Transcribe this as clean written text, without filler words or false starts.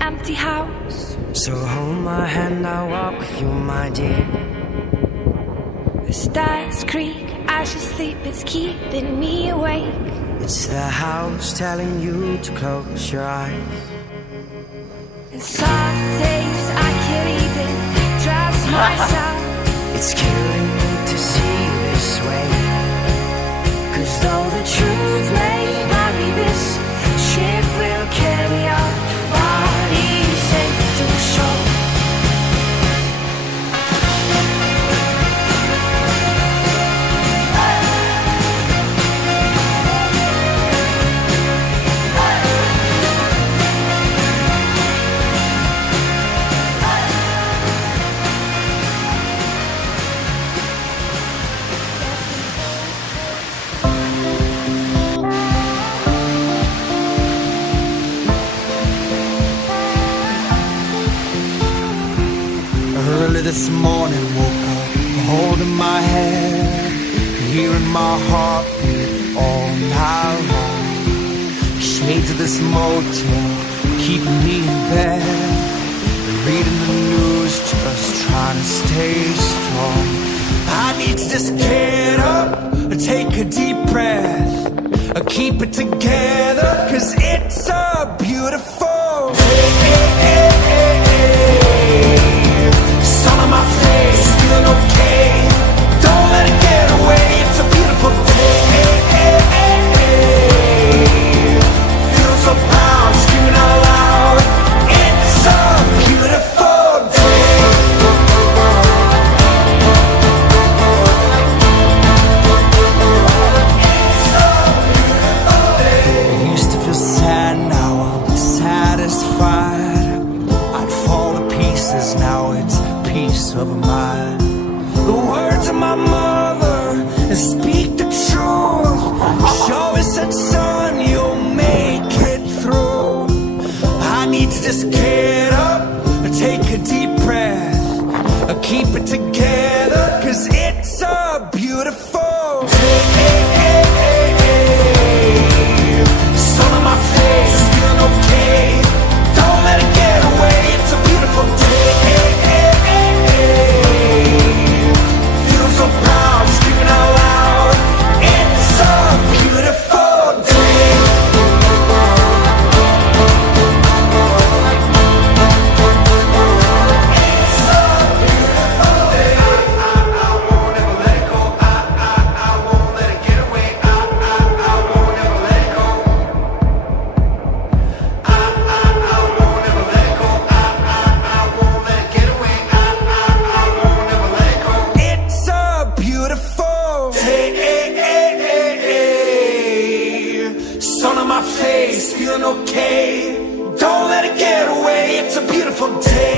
empty house. So hold my hand, I'll walk with you, my dear. The stars creak as you sleep, it's keeping me awake. It's the house telling you to close your eyes. And some days I can't even trust myself. It's killing me to see you this way. 'Cause though the truth may vary, this ship will carry our bodies safe to shore. Early this morning, woke up holding my head, hearing my heart beat all night long. Shades of this motel keeping me in bed, reading the news, just trying to stay strong. I need to just get up and take a deep breath, keep it together, 'cause it's a beautiful day. Sun on my face, feeling okay. Don't let it get away. It's a beautiful day. Feeling so proud, screaming out loud. It's a beautiful day. It's a beautiful day. I used to feel sad, now I'm satisfied. I'd fall to pieces, now it's peace of mind. The words of my mother speak the truth. She always said, son, you'll make it through. I need to just get up and take a deep breath, keep it together, 'cause it's a beautiful day. Sun on my face, feeling okay. Don't let it get away. It's a beautiful day. Feeling so proud, screaming out loud. It's a beautiful day. It's a beautiful day. I won't ever let it go. I won't let it get away. I won't ever let it go. I won't ever let it go. I won't let it get away. I won't ever let it go. It's a beautiful day. Sun on my face, feeling okay. Don't let it get away. It's a beautiful day.